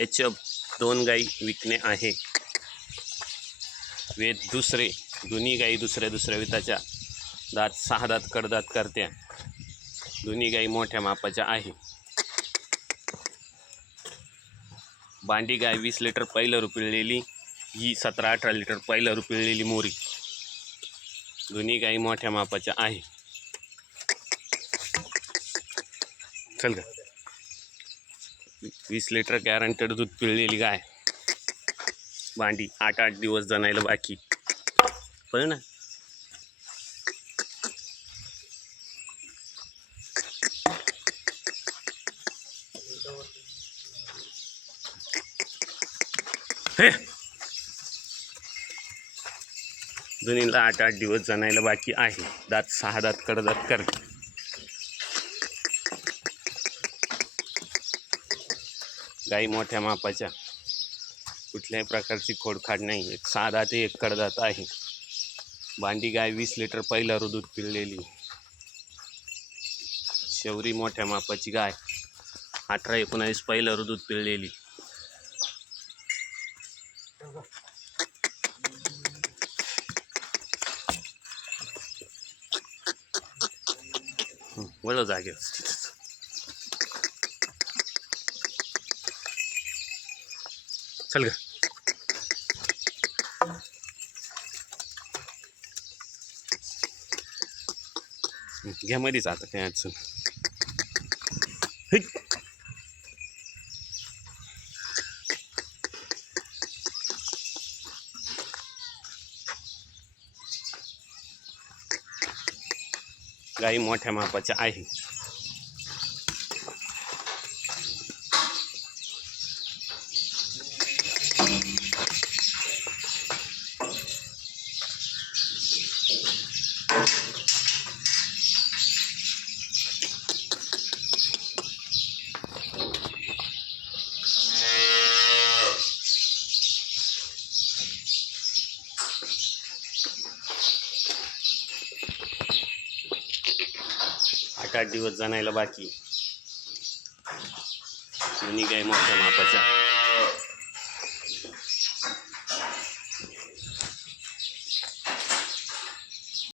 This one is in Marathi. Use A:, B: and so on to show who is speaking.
A: एच एफ दोन गाई विकणे आहे. वेद दुसरे दोन्ही गाई दुसऱ्या दुसऱ्या वेताच्या दात सहा दात कडदात करत्या. दोन्ही गाई मोठ्या मापाच्या आहे. बांडी गाय वीस लिटर पहिलं रुपिळलेली ही सतरा अठरा लिटर पहिलं रुपिळलेली मोरी. दोन्ही गाई मोठ्या मापाच्या आहे. चल का वीस लिटर गॅरंटेड दूध पिळलेली गाय. भांडी आठ आठ दिवस जणायला बाकी. पण ना? हे! जुनीला आठ आठ दिवस जणायला बाकी आहे. दात सहा दात कडदात कर गाई मोठ्या मापाच्या कुठल्याही प्रकारची खोडखाड नाही. एक साधा ते एक कडदात आहे. भांडी गाय वीस लिटर पहिला दूध पिळलेली. शेवरी मोठ्या मापाची गाय. अठरा एकोणावीस पहिला दूध पिळलेली. बोला जागेवर. चल ग. घ्या मध्येच आता काय अडचण. गाई मोठ्या मापाच्या आहे. आठ आठ दिवस जाणायला बाकी. दोन्ही गाय मोठ्या मापाच्या.